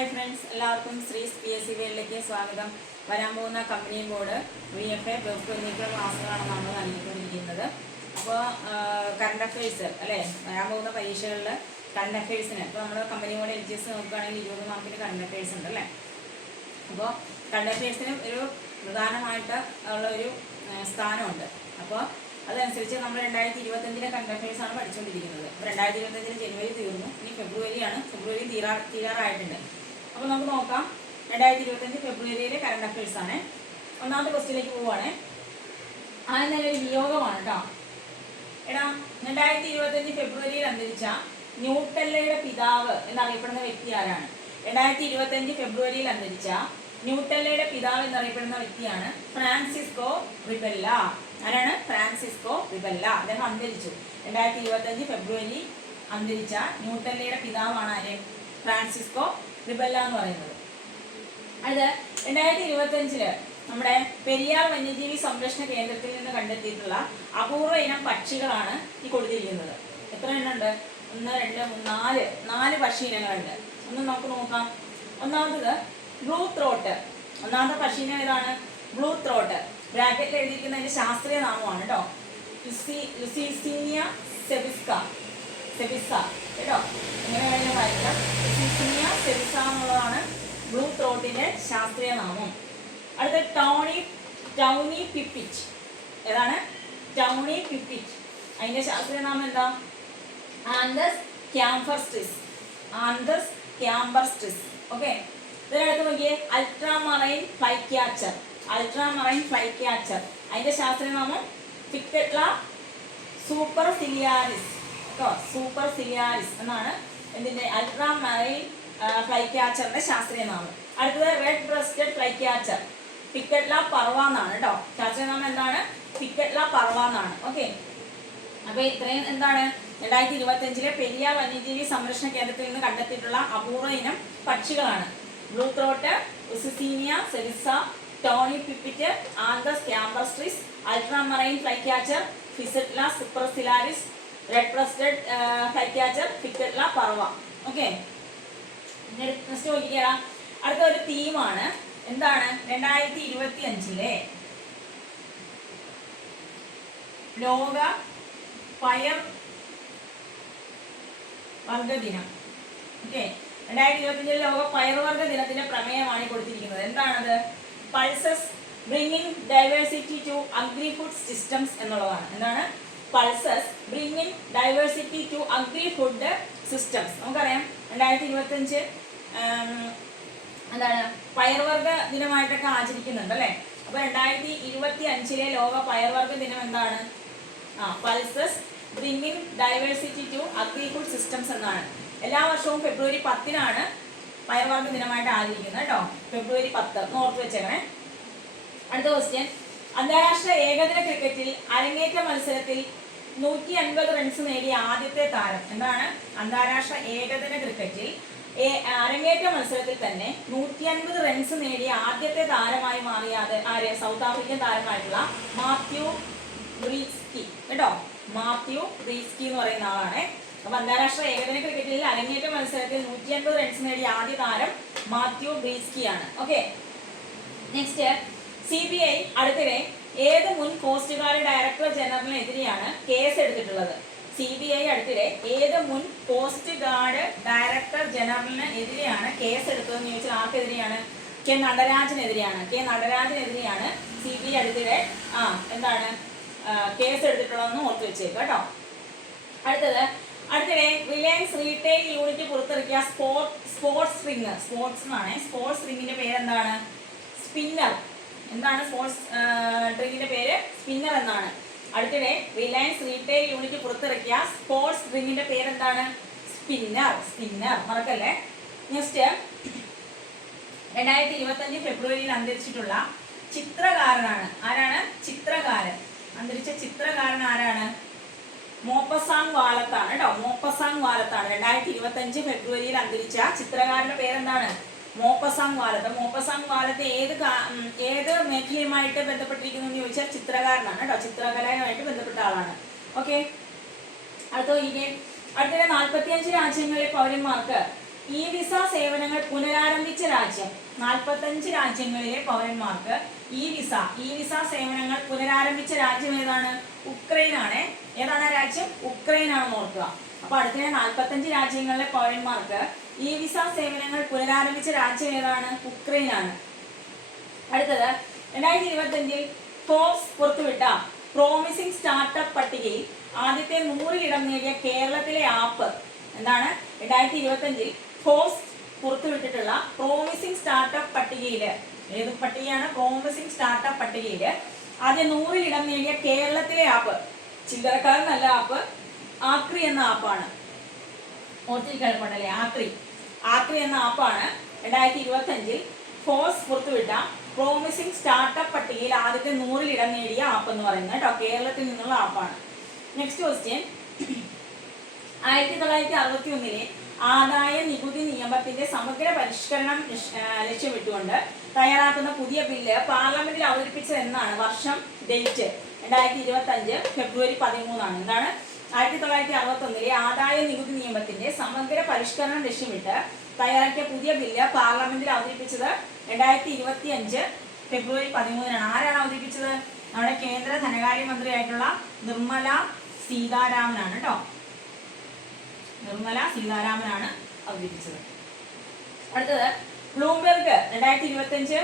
Hi friends, എല്ലാവർക്കും ശ്രീസ് PSC വേൾഡിലേക്ക് സ്വാഗതം. വരാൻ പോകുന്ന കമ്പനി ബോർഡ് VFA വെബ് എന്നിവ ക്ലാസ്സുകളാണ് നമ്മൾ നൽകിക്കൊണ്ടിരിക്കുന്നത്. അപ്പോൾ കറണ്ട് അഫയേഴ്സ് അല്ലേ, വരാൻ പോകുന്ന പരീക്ഷകളിൽ കറണ്ട് അഫയേഴ്സിന് ഇപ്പോൾ നമ്മൾ കമ്പനി ബോർഡ് LGS നോക്കുകയാണെങ്കിൽ 20 മാർക്കിന് കറണ്ട് അഫയേഴ്സ് ഉണ്ട് അല്ലേ. അപ്പോൾ കറണ്ട് അഫയേഴ്സിന് ഒരു പ്രധാനമായിട്ട് ഉള്ള ഒരു സ്ഥാനമുണ്ട്. അപ്പോൾ അതനുസരിച്ച് നമ്മൾ 2025 കറണ്ട് അഫയേഴ്സ് ആണ് പഠിച്ചുകൊണ്ടിരിക്കുന്നത്. അപ്പോൾ 2025 ജനുവരി തീർന്നു, ഇനി ഫെബ്രുവരി തീരാറായിട്ടുണ്ട്. അപ്പോൾ നമുക്ക് നോക്കാം 2025 ഫെബ്രുവരിയിലെ കറണ്ട് അഫയേഴ്സ് ആണ്. ഒന്നാമത്തെ ക്വസ്റ്റ്യനിലേക്ക് പോവുകയാണ്. ആദ്യം തന്നെ ഒരു നിയോഗമാണ് കേട്ടോ. 2025 ഫെബ്രുവരിയിൽ അന്തരിച്ച ന്യൂട്ടല്ലയുടെ പിതാവ് എന്നറിയപ്പെടുന്ന വ്യക്തി ആരാണ്? 2025 ഫെബ്രുവരിയിൽ അന്തരിച്ച ന്യൂട്ടല്ലയുടെ പിതാവ് എന്നറിയപ്പെടുന്ന വ്യക്തിയാണ് ഫ്രാൻസിസ്കോ റിബെല്ല. ആരാണ്? ഫ്രാൻസിസ്കോ റിബെല്ല. അദ്ദേഹം അന്തരിച്ചു. 2025 ഫെബ്രുവരി അന്തരിച്ച ന്യൂട്ടല്ലയുടെ പിതാവാണ് ആര്? ഫ്രാൻസിസ്കോ റിബെല്ല എന്ന് പറയുന്നത്. അത് 2025 നമ്മുടെ പെരിയാർ വന്യജീവി സംരക്ഷണ കേന്ദ്രത്തിൽ നിന്ന് കണ്ടെത്തിയിട്ടുള്ള അപൂർവ ഇനം പക്ഷികളാണ് ഈ കൊടുത്തിരിക്കുന്നത്. എത്ര എണ്ണം ഉണ്ട്? 1, 2, 3, 4 പക്ഷി ഇനങ്ങളുണ്ട്. ഒന്ന് നമുക്ക് നോക്കാം. ഒന്നാമത്തത് ബ്ലൂ ത്രോട്ട്. ഒന്നാമത്തെ പക്ഷി ഇനം ഏതാണ്? Blue throat. ബ്രാക്കറ്റിൽ എഴുതിയിരിക്കുന്നതിന്റെ ശാസ്ത്രീയ നാമമാണ് കേട്ടോ. ലുസീസിനിയ സെബിസ്ക കേട്ടോ. എങ്ങനെ വേണമെങ്കിലും വായിക്കാം. ലുസീസിനിയ സെബിസ്ക എന്നുള്ളതാണ് ബ്ലൂ ത്രോട്ടിന്റെ ശാസ്ത്രീയ നാമം. അടുത്ത ടൗണി പിപ്പിച്ച്. ഏതാണ്? ടൗണി പിപ്പിച്ച്. അതിന്റെ ശാസ്ത്രീയ നാമം എന്താ? ആന്തസ് ക്യാംബർസ്ട്രിസ്. ഓക്കെ. ഇതിനടുത്ത് നോക്കിയേ, അൾട്രാമറൈൻ ഫ്ലൈക്യാച്ചർ. അതിന്റെ ശാസ്ത്രീയ നാമം പിക്കറ്റ്ല സൂപ്പർസിലിയാരിസ് എന്നാണ് ഇതിന്റെ അൾട്രാമറൈൻ ഫ്ലൈക്യാച്ചറിന്റെ ശാസ്ത്രീയ നാമം. അടുത്തത് red breasted flycatcher, Ficedula Parva എന്നാണ് കേട്ടോ. ശാസ്ത്രീയ നാമം എന്താണ്? പിക്കറ്റ്ല പർവ എന്നാണ്. ഓക്കെ. അപ്പൊ ഇത്രയും എന്താണ് 2025 പെരിയാർ വന്യജീവി സംരക്ഷണ കേന്ദ്രത്തിൽ നിന്ന് കണ്ടെത്തിയിട്ടുള്ള അപൂർവ ഇനം പക്ഷികളാണ്. Bluethroat, Luscinia svecica, tawny pipit, Anthus campestris, ultramarine flycatcher, Ficedula superciliaris, red breasted flycatcher, Ficedula parva. Okay. Next നോക്കിക്കാം. അടുത്ത ഒരു തീമാണ്. എന്താണ്? 2025 ലോക പയർ വർഗ ദിനം. ഓക്കെ. 2025 ലോക പയർവർഗ ദിനത്തിന്റെ പ്രമേയമാണ് കൊടുത്തിരിക്കുന്നത്. എന്താണത്? Pulses bringing diversity to agri food systems എന്നുള്ളതാണ്. എന്താണ്? Pulses bringing diversity to agri food systems. നമുക്കറിയാം 2025 എന്താണ് പയർവർഗ ദിനമായിട്ടൊക്കെ ആചരിക്കുന്നുണ്ട് അല്ലേ. അപ്പൊ 2025 ലോക പയർവർഗ ദിനം എന്താണ്? Pulses bringing diversity to agri food systems എന്നാണ്. എല്ലാ വർഷവും ഫെബ്രുവരി 10 പയർവർഗ ദിനമായിട്ട് ആചരിക്കുന്നത് കേട്ടോ. ഫെബ്രുവരി 10 ഓർത്ത് വെച്ചേക്കണേ. അടുത്ത ക്വസ്റ്റ്യൻ. അന്താരാഷ്ട്ര ഏകദിന ക്രിക്കറ്റിൽ അരങ്ങേറ്റ മത്സരത്തിൽ 150 റൺസ് നേടിയ ആദ്യത്തെ താരം. എന്താണ്? അന്താരാഷ്ട്ര ഏകദിന ക്രിക്കറ്റിൽ അരങ്ങേറ്റ മത്സരത്തിൽ തന്നെ 150 റൺസ് നേടിയ ആദ്യത്തെ താരമായി മാറിയ ആര്? സൗത്ത് ആഫ്രിക്കൻ താരമായിട്ടുള്ള മാത്യു ബ്രീസ്കി കേട്ടോ. മാത്യു ബ്രീസ്കി എന്ന് പറയുന്ന ആളാണ്. അപ്പൊ അന്താരാഷ്ട്ര ഏകദിന ക്രിക്കറ്റിൽ അരങ്ങേറ്റ മത്സരത്തിൽ 150 റൺസ് നേടിയ ആദ്യ താരം മാത്യു ബ്രീസ്കി ആണ്. ഓക്കെ. നെക്സ്റ്റ്, CBI അടുത്തിടെ ഏത് മുൻ കോസ്റ്റ് ഗാർഡ് ഡയറക്ടർ ജനറലിനെതിരെയാണ് കേസ് എടുത്തിട്ടുള്ളത്? CBI അടുത്തിടെ ഏത് മുൻ കോസ്റ്റ് ഗാർഡ് ഡയറക്ടർ ജനറലിന് എതിരെയാണ് കേസ് എടുത്തതെന്ന് ചോദിച്ചാൽ ആർക്കെതിരെയാണ്? കെ നടരാജനെതിരെയാണ്. CBI അടുത്തിടെ എന്താണ് കേസ് എടുത്തിട്ടുള്ളതെന്ന് ഓർത്ത് വെച്ചേക്ക് കേട്ടോ. അടുത്തിടെ റിലയൻസ് റീറ്റെയിൽ യൂണിറ്റ് പുറത്തിറക്കിയ സ്പോർട്സ് റിങ്ങിന്റെ പേരെന്താണ്? സ്പിന്നർ. എന്താണ് സ്പോർട്സ് ഡ്രിങ്കിന്റെ പേര്? സ്പിന്നർ എന്നാണ്. അടുത്തിടെ റിലയൻസ് റീറ്റെയിൽ യൂണിറ്റ് പുറത്തിറക്കിയ സ്പോർട്സ് ഡ്രിങ്കിന്റെ പേരെന്താണ്? സ്പിന്നർ. മറക്കല്ലേ. നെക്സ്റ്റ്, 2025 ഫെബ്രുവരിയിൽ അന്തരിച്ചിട്ടുള്ള ചിത്രകാരനാണ്. ആരാണ്? അന്തരിച്ച ചിത്രകാരൻ ആരാണ്? മോപ്പസാങ് വാലത്താണ് കേട്ടോ. 2025 ഫെബ്രുവരിയിൽ അന്തരിച്ച ചിത്രകാരന്റെ പേരെന്താണ്? മോപ്പസാങ് വാലത്ത് ഏത് മേഖലയുമായിട്ട് ബന്ധപ്പെട്ടിരിക്കുന്നു എന്ന് ചോദിച്ചാൽ ചിത്രകാരനാണ് കേട്ടോ. ചിത്രകലയുമായിട്ട് ബന്ധപ്പെട്ട ആളാണ്. ഓക്കെ. അടുത്ത 45 രാജ്യങ്ങളിലെ പൗരന്മാർക്ക് ഇ വിസ സേവനങ്ങൾ പുനരാരംഭിച്ച രാജ്യം. 45 രാജ്യങ്ങളിലെ പൗരന്മാർക്ക് ഇ വിസ സേവനങ്ങൾ പുനരാരംഭിച്ച രാജ്യം ഏതാണ്? ഉക്രൈൻ ആണ്. ഏതാണ് ആ രാജ്യം? ഉക്രൈൻ ആണെന്ന് ഓർക്കുക. അപ്പൊ അടുത്ത 45 രാജ്യങ്ങളിലെ പൗരന്മാർക്ക് ഇ വിസ സേവനങ്ങൾ പുനരാരംഭിച്ച രാജ്യം ഏതാണ്? ഉക്രൈൻ ആണ്. അടുത്തത് 2025 ഫോർബ്സ് പുറത്തുവിട്ട പ്രോമിസിംഗ് സ്റ്റാർട്ടപ്പ് പട്ടികയിൽ ആദ്യത്തെ 100 ഇടം നേടിയ കേരളത്തിലെ ആപ്പ് എന്താണ്? 2025 ഫോർബ്സ് പുറത്തുവിട്ടിട്ടുള്ള പ്രോമിസിംഗ് സ്റ്റാർട്ടപ്പ് പട്ടികയിൽ, ഏത് പട്ടികയാണ്? പ്രോമിസിംഗ് സ്റ്റാർട്ടപ്പ് പട്ടികയിൽ ആദ്യം 100 ഇടം നേടിയ കേരളത്തിലെ ആപ്പ്, ചില്ലറക്കാരനല്ല ആപ്പ്, ആക്രി എന്ന ആപ്പാണ്. ഓർത്തിരിക്കണല്ലേ? ആക്രി എന്ന ആപ്പാണ് 2025 ഫോർബ്സ് പുറത്തുവിട്ട പ്രോമിസിംഗ് സ്റ്റാർട്ടപ്പ് പട്ടികയിൽ ആദ്യത്തെ 100 ഇടം നേടിയ ആപ്പ് എന്ന് പറയുന്നത് കേട്ടോ. കേരളത്തിൽ നിന്നുള്ള ആപ്പാണ്. നെക്സ്റ്റ് ക്വസ്റ്റ്യൻ, 1961 ആദായ നികുതി നിയമത്തിന്റെ സമഗ്ര പരിഷ്കരണം ലക്ഷ്യമിട്ടുകൊണ്ട് തയ്യാറാക്കുന്ന പുതിയ ബില്ല് പാർലമെന്റിൽ അവതരിപ്പിച്ചത് എന്നാണ്? വർഷം, ഡേറ്റ് 2025 ഫെബ്രുവരി 13 എന്താണ്? 1961 ആദായ നികുതി നിയമത്തിന്റെ സമഗ്ര പരിഷ്കരണം ലക്ഷ്യമിട്ട് തയ്യാറാക്കിയ പുതിയ ബില്ല് പാർലമെന്റിൽ അവതരിപ്പിച്ചത് 2025 ഫെബ്രുവരി 13 ആരാണ് അവതരിപ്പിച്ചത്? നമ്മുടെ കേന്ദ്ര ധനകാര്യമന്ത്രിയായിട്ടുള്ള നിർമ്മല സീതാരാമനാണ് കേട്ടോ. നിർമ്മല സീതാരാമനാണ് അവതരിപ്പിച്ചത്. അടുത്തത്, ബ്ലൂംബെർഗ് 2025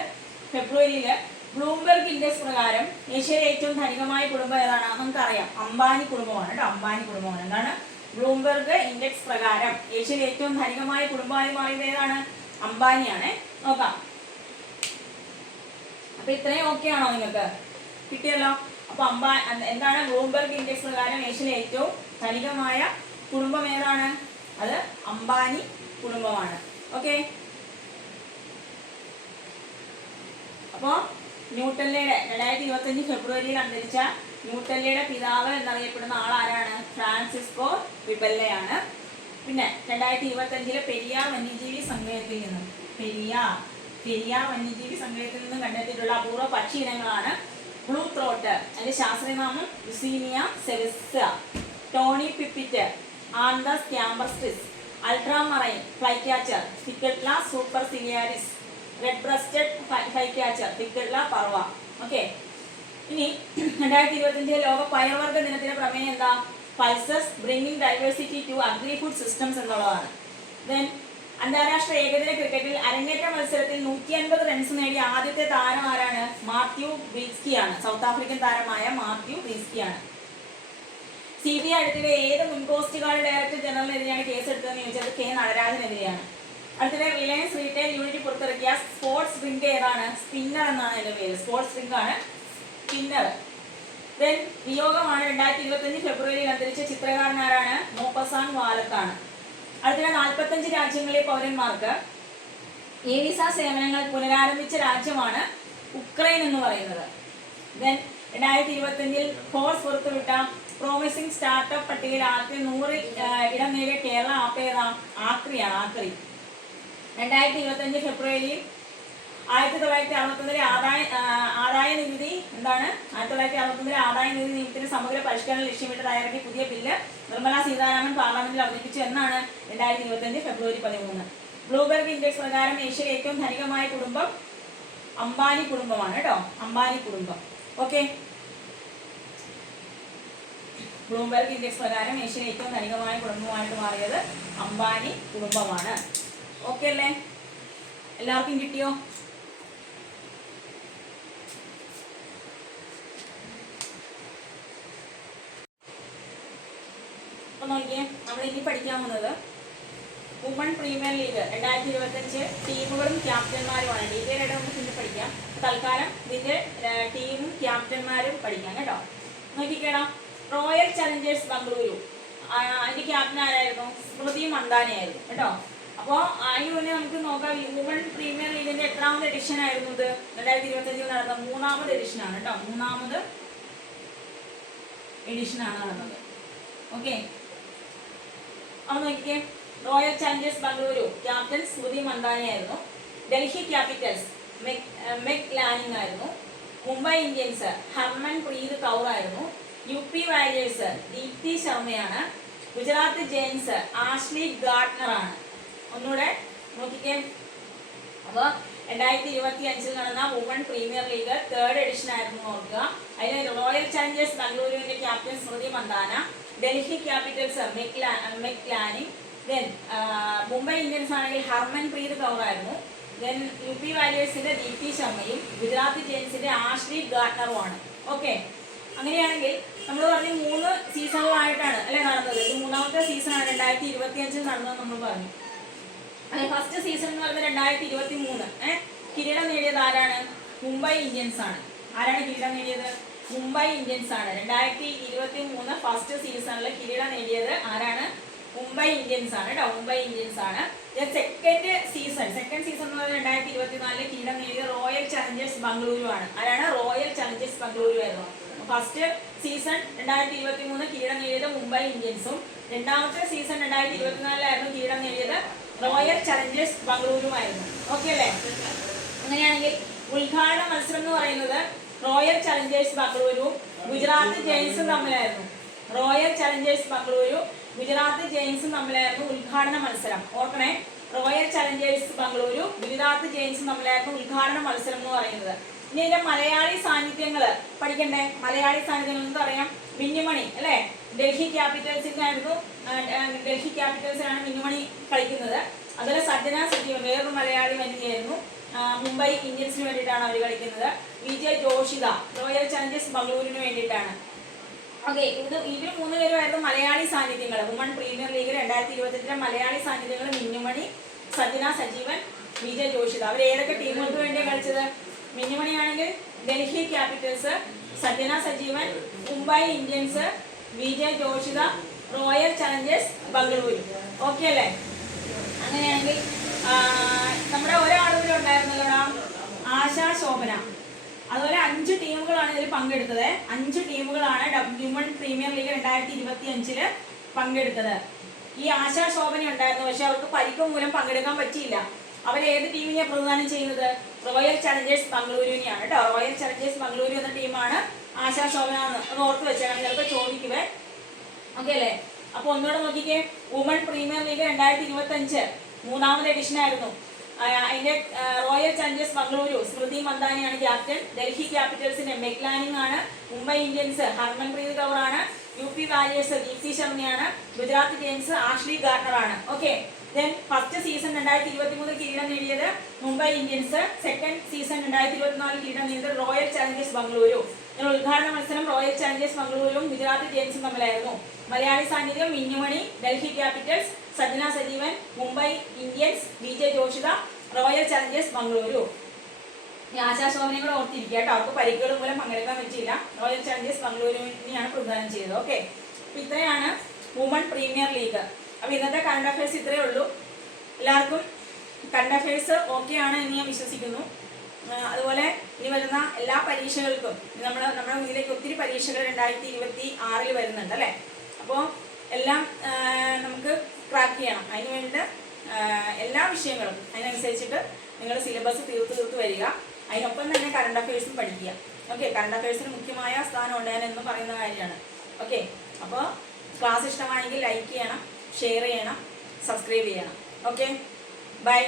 ഫെബ്രുവരിയിൽ ബ്ലൂംബെർഗ് ഇൻഡെക്സ് പ്രകാരം ഏഷ്യയിലെ ഏറ്റവും ധനികമായ കുടുംബം ഏതാണ്? നമുക്കറിയാം, അംബാനി കുടുംബമാണ് കേട്ടോ. അംബാനി കുടുംബമാണ്. എന്താണ്? ബ്ലൂംബെർഗ് ഇൻഡെക്സ് പ്രകാരം ഏഷ്യയിലെ ഏറ്റവും ധനികമായ കുടുംബമായി മാറിയത് ഏതാണ്? അംബാനിയാണ്. നോക്കാം. അപ്പൊ ഇത്രയും ഓക്കെ ആണോ നിങ്ങൾക്ക്? കിട്ടിയല്ലോ. അപ്പൊ എന്താണ്? ബ്ലൂംബെർഗ് ഇൻഡെക്സ് പ്രകാരം ഏഷ്യയിലെ ഏറ്റവും ധനികമായ കുടുംബം ഏതാണ്? അത് അംബാനി കുടുംബമാണ്. ഓക്കെ. അപ്പോ ന്യൂട്ടന്റെയുടെ 2025 ഫെബ്രുവരിയിൽ അന്തരിച്ച ന്യൂട്ടന്റെയുടെ പിതാവ് എന്നറിയപ്പെടുന്ന ആൾ ആരാണ്? ഫ്രാൻസിസ്കോ വിബല്ലയാണ്. പിന്നെ 2025 പെരിയാർ വന്യജീവി സങ്കേതത്തിൽ നിന്നും കണ്ടെത്തിയിട്ടുള്ള അപൂർവ പക്ഷി ഇനങ്ങളാണ് ബ്ലൂ ത്രോട്ട്, അതിന്റെ ശാസ്ത്രീയനാമം യുസീനിയ സെറിസ്സ, tawny pipit, Anthus campestris, ultramarine flycatcher, Ficedula superciliaris, red breasted flycatcher, Ficedula parva. Okay. ഇനി 2025 ലോക പയർവർഗ ദിനത്തിന്റെ പ്രമേയം എന്താ? Pulses bringing diversity to agri food systems എന്നുള്ളതാണ്. ദെൻ അന്താരാഷ്ട്ര ഏകദിന ക്രിക്കറ്റിൽ അരങ്ങേറ്റ മത്സരത്തിൽ 150 റൺസ് നേടിയ ആദ്യത്തെ താരം ആരാണ്? മാത്യു ബ്രീസ്കിയാണ്. സൗത്ത് ആഫ്രിക്കൻ താരമായ മാത്യു ബ്രീസ്കിയാണ്. CBI അടുത്തിടെ ഏത് മുൻ കോസ്റ്റ് ഗാർഡ് ഡയറക്ടർ ജനറലിനെതിരെയാണ് കേസെടുത്തതെന്ന് ചോദിച്ചത്? കെ നടരാജനെതിരെയാണ്. അടുത്തിടെ റിലയൻസ് റീറ്റെയിൽ യൂണിറ്റ് പുറത്തിറക്കിയ സ്പോർട്സ് ഡ്രിങ്ക് ഏതാണ്? സ്പിന്നർ എന്നാണ് അതിന്റെ പേര്. സ്പോർട്സ് ഡ്രിങ്ക് ആണ് സ്പിന്നർ. ദെൻ വിയോഗമാണ് 2025 ഫെബ്രുവരിയിൽ അന്തരിച്ച ചിത്രകാരൻ ആരാണ്? മോപ്പസാൻ വാലത്താണ്. അടുത്തിടെ 45 രാജ്യങ്ങളിലെ പൗരന്മാർക്ക് ഇ വിസ സേവനങ്ങൾ പുനരാരംഭിച്ച രാജ്യമാണ് ഉക്രൈൻ എന്ന് പറയുന്നത്. ദെൻ 2025 ഫോർബ്സ് പുറത്തുവിട്ട പ്രോമിസിംഗ് സ്റ്റാർട്ടപ്പ് പട്ടികയിൽ ആദ്യത്തെ 100 ഇടം നേടിയ കേരള ആപ്പ് ഏതാ? ആക്രിയാണ്. ആക്രി. 2025 ഫെബ്രുവരിയിൽ 1961 ആദായ നികുതി എന്താണ്? 1961 ആദായ നികുതി നിയമത്തിന്റെ സമഗ്ര പരിഷ്കരണം ലക്ഷ്യമിട്ട് തയ്യാറാക്കിയ പുതിയ ബില്ല് നിർമ്മല സീതാരാമൻ പാർലമെന്റിൽ അവതരിപ്പിച്ചു എന്നാണ്? 2025 ഫെബ്രുവരി 13. ബ്ലൂംബെർഗ് ഇൻഡെക്സ് പ്രകാരം ഏഷ്യയിലെ ഏറ്റവും ധനികമായ കുടുംബം അംബാനി കുടുംബമാണ് കേട്ടോ. അംബാനി കുടുംബം. ഓക്കെ. ബ്ലൂംബെർഗ് ഇൻഡെക്സ് പ്രകാരം ഏഷ്യയിലെ ഏറ്റവും ധനികമായ കുടുംബമായിട്ട് മാറിയത് അംബാനി കുടുംബമാണ്. ഓക്കെ അല്ലേ? എല്ലാവർക്കും കിട്ടിയോ? അപ്പൊ നോക്കിയേ, നമ്മൾ ഇനി പഠിക്കാൻ പോകുന്നത് വുമൺ പ്രീമിയർ ലീഗ് 2025 ടീമുകളും ക്യാപ്റ്റന്മാരുമാണ്. ഡീറ്റെയിൽ ആയിട്ട് നമുക്ക് പിന്നെ പഠിക്കാം. തൽക്കാലം ഇതിന്റെ ടീമും ക്യാപ്റ്റന്മാരും പഠിക്കാം കേട്ടോ. നോക്കിക്കേടാ, റോയൽ ചലഞ്ചേഴ്സ് ബംഗളൂരു അതിന്റെ ക്യാപ്റ്റൻ ആരായിരുന്നു? സ്മൃതി മന്ദാന ആയിരുന്നു കേട്ടോ. അപ്പോൾ അതിന് മുന്നേ നമുക്ക് നോക്കാം, വുമൺ പ്രീമിയർ ലീഗിന്റെ എത്രാമത് എഡിഷൻ ആയിരുന്നു ഇത്? 2025 നടന്ന 3ാമത് എഡിഷനാണ് കേട്ടോ. 3ാമത് എഡിഷനാണ് നടന്നത്. ഓക്കെ. അപ്പോൾ നോക്കിക്കേ, റോയൽ ചലഞ്ചേഴ്സ് ബംഗളൂരു ക്യാപ്റ്റൻ സ്മൃതി മന്ദാനയായിരുന്നു. ഡൽഹി ക്യാപിറ്റൽസ് മെക് ലാനിങ് ആയിരുന്നു. മുംബൈ ഇന്ത്യൻസ് ഹർമൻ പ്രീത് കൗർ ആയിരുന്നു. UP വാരിയേഴ്സ് ദീപ്തി ശർമ്മയാണ്. ഗുജറാത്ത് ജയൻസ് ആഷ്ലി ഗാർഡ്നർ ആണ്. ഒന്നുകൂടെ നോക്കിക്കേ. അപ്പോൾ 2025 നടന്ന woman premier league 3rd edition ആയിരുന്നു ഓർക്കുക. അതിൽ റോയൽ ചാലഞ്ചേഴ്സ് ബംഗളൂരുവിന്റെ captain Smriti Mandhana, Delhi Capitals Meg Lanning, then Mumbai Indians ആണെങ്കിൽ ഹർമൻപ്രീത് കൗർ ആയിരുന്നു. ദെൻ UP വാരിയേഴ്സിന്റെ ദീപ്തി ശർമ്മയും ഗുജറാത്ത് ജയൻസിന്റെ ആഷ്ലി ഗാർട്ട്നറുമാണ്. ഓക്കെ, അങ്ങനെയാണെങ്കിൽ നമ്മൾ പറഞ്ഞു 3 സീസണുകളായിട്ടാണ് അല്ലെ നടന്നത്. ഇത് 3ാമത്തെ സീസണാണ് 2025 നടന്നത് നമ്മൾ പറഞ്ഞു. അതെ, ഫസ്റ്റ് സീസൺ എന്ന് പറയുന്നത് 2023. കിരീടം നേടിയത് ആരാണ്? മുംബൈ ഇന്ത്യൻസ് ആണ്. ആരാണ് കിരീടം നേടിയത്? മുംബൈ ഇന്ത്യൻസ് ആണ്. 2023 ഫസ്റ്റ് സീസണിൽ കിരീടം നേടിയത് ആരാണ്? മുംബൈ ഇന്ത്യൻസ് ആണ് കേട്ടോ, മുംബൈ ഇന്ത്യൻസ് ആണ്. സെക്കൻഡ് സീസൺ എന്ന് പറയുന്നത് 2024 കിരീടം നേടിയത് റോയൽ ചലഞ്ചേഴ്സ് ബംഗളൂരു ആണ്. ആരാണ്? റോയൽ ചലഞ്ചേഴ്സ് ബംഗളൂരു ആയിരുന്നു. ഫസ്റ്റ് സീസൺ 2023 കിരീടം നേടിയത് മുംബൈ ഇന്ത്യൻസും, രണ്ടാമത്തെ സീസൺ 2024 കിരീടം നേടിയത് റോയൽ ചലഞ്ചേഴ്സ് ബംഗളൂരുമായിരുന്നു. ഓക്കെ അല്ലേ? അങ്ങനെയാണെങ്കിൽ ഉദ്ഘാടന മത്സരം എന്ന് പറയുന്നത് റോയൽ ചലഞ്ചേഴ്സ് ബംഗളൂരുവും ഗുജറാത്ത് ജയൻസും തമ്മിലായിരുന്നു. റോയൽ ചലഞ്ചേഴ്സ് ബംഗളൂരു ഗുജറാത്ത് ജയൻസും തമ്മിലായിരുന്നു ഉദ്ഘാടന മത്സരം. ഓർക്കണേ, റോയൽ ചലഞ്ചേഴ്സ് ബംഗളൂരു ഗുജറാത്ത് ജയൻസും തമ്മിലായിരുന്നു ഉദ്ഘാടന മത്സരം എന്ന് പറയുന്നത്. ഇനി ഇതിന്റെ മലയാളി സാന്നിധ്യങ്ങൾ പഠിക്കണ്ടേ? മലയാളി സാന്നിധ്യങ്ങൾ എന്ന് പറയാം. മിന്നുമണി അല്ലെ, ഡൽഹി ക്യാപിറ്റൽസിനാണ് മിന്നുമണി കളിക്കുന്നത്. അതുപോലെ സജ്ജന സജീവൻ വേറൊരു മലയാളി വനിതയായിരുന്നു, മുംബൈ ഇന്ത്യൻസിന് വേണ്ടിയിട്ടാണ് അവർ കളിക്കുന്നത്. വിജയ് ജോഷിത റോയൽ ചലഞ്ചേഴ്സ് ബംഗളൂരുവിന് വേണ്ടിയിട്ടാണ്. ഓക്കെ, ഇവർ 3 പേരുമായിരുന്നു മലയാളി സാന്നിധ്യങ്ങൾ. വുമൺ പ്രീമിയർ ലീഗ് 2025 മലയാളി സാന്നിധ്യങ്ങൾ മിന്നുമണി, സജ്ജന സജീവൻ, വിജയ് ജോഷിത. അവർ ഏതൊക്കെ ടീമുകൾക്ക് വേണ്ടിയാണ് കളിച്ചത്? മിന്നുമണി ആണെങ്കിൽ Delhi Capitals, Sajana Sajeevan Mumbai Indians, Vijay Joshitha Royal Challengers Bengaluru. Okay അല്ലേ? അങ്ങനെയാണെങ്കിൽ നമ്മുടെ ഒരാളുകൂടി ഉണ്ടായിരുന്നല്ലോ, ആശാ ശോഭന. അതുപോലെ 5 ടീമുകളാണ് ഇതിൽ പങ്കെടുത്തത്. 5 ടീമുകളാണ് വുമൺ പ്രീമിയർ ലീഗ് 2025 പങ്കെടുത്തത്. ഈ ആശാ ശോഭന ഉണ്ടായിരുന്നു, പക്ഷെ അവർക്ക് പരിക്ക് മൂലം പങ്കെടുക്കാൻ പറ്റിയില്ല. അവർ ഏത് ടീമിനെയാണ് പ്രതിദാനം ചെയ്യുന്നത്? റോയൽ ചലഞ്ചേഴ്സ് ബംഗളൂരുവിനെയാണ് കേട്ടോ. റോയൽ ചലഞ്ചേഴ്സ് ബംഗളൂരു എന്ന ടീമാണ് ആശാ ശോഭന എന്ന്. അത് ഓർത്ത് വെച്ചാൽ ചിലപ്പോൾ ചോദിക്കുവേ. ഓക്കെ അല്ലേ? അപ്പൊ ഒന്നുകൂടെ നോക്കിക്കേ. വുമൺ പ്രീമിയർ ലീഗ് 2025 3ാമത് എഡിഷൻ ആയിരുന്നു. അതിന്റെ റോയൽ ചലഞ്ചേഴ്സ് ബംഗളൂരു സ്മൃതി മന്ദാനയാണ് ക്യാപ്റ്റൻ. ഡൽഹി ക്യാപിറ്റൽസിന്റെ മെക്ലാനിങ് ആണ്. മുംബൈ ഇന്ത്യൻസ് ഹർമൻപ്രീത് കൗർ ആണ്. UP വാരിയേഴ്സ് ദീപ്തി ശർമ്മയാണ്. ഗുജറാത്ത് ജയൻസ് ആഷ്ലി ഗാർട്ട്നർ ആണ്. ഓക്കെ, ദെൻ ഫസ്റ്റ് സീസൺ 2023 കിരീടം നേടിയത് മുംബൈ ഇന്ത്യൻസ്. സെക്കൻഡ് സീസൺ 2024 കിരീടം നേടിയത് റോയൽ ചലഞ്ചേഴ്സ് ബംഗളൂരു. ഉദ്ഘാടന മത്സരം റോയൽ ചലഞ്ചേഴ്സ് ബംഗളൂരുവും ഗുജറാത്ത് ജയൻസും തമ്മിലായിരുന്നു. മലയാളി സാന്നിധ്യം Minnumani, Delhi Capitals, Sajana Sajeevan, Mumbai Indians, Vijay Joshitha Royal Challengers Bengaluru. ഈ ആശാ ശോഭനയും കൂടെ ഓർത്തിരിക്കുക കേട്ടോ. അവർക്ക് പരിക്കുകൾ മൂലം പങ്കെടുക്കാൻ പറ്റിയില്ല. റോയൽ ചലഞ്ചേഴ്സ് ബംഗളൂരുവിനെയാണ് പ്രദാനം ചെയ്തത്. ഓക്കെ, അപ്പൊ ഇത്രയാണ് വുമൺ പ്രീമിയർ ലീഗ്. അപ്പൊ ഇന്നത്തെ കറണ്ട് അഫയേഴ്സ് ഇത്രയേ ഉള്ളൂ. എല്ലാവർക്കും കറണ്ട് അഫയേഴ്സ് ഓക്കെ ആണ് എന്ന് ഞാൻ വിശ്വസിക്കുന്നു. അതുപോലെ ഇനി വരുന്ന എല്ലാ പരീക്ഷകൾക്കും നമ്മുടെ മുന്നിലേക്ക് ഒത്തിരി പരീക്ഷകൾ 2026 വരുന്നുണ്ട് അല്ലേ? അപ്പോൾ എല്ലാം നമുക്ക് ക്രാക്ക് ചെയ്യണം. അതിന് വേണ്ടിയിട്ട് എല്ലാ വിഷയങ്ങളും അതിനനുസരിച്ചിട്ട് നിങ്ങൾ സിലബസ് തീർത്ത് വരിക. അതിനൊപ്പം തന്നെ കറണ്ട് അഫയേഴ്സും പഠിക്കുക. ഓക്കെ, കറണ്ട് അഫയേഴ്സിന് മുഖ്യമായ സ്ഥാനമുണ്ട് ഞാൻ എന്ന് പറയുന്ന കാര്യമാണ്. ഓക്കെ, അപ്പോൾ ക്ലാസ് ഇഷ്ടമാണെങ്കിൽ ലൈക്ക് ചെയ്യണം, ഷെയർ ചെയ്യണം, സബ്സ്ക്രൈബ് ചെയ്യണം. Okay, by.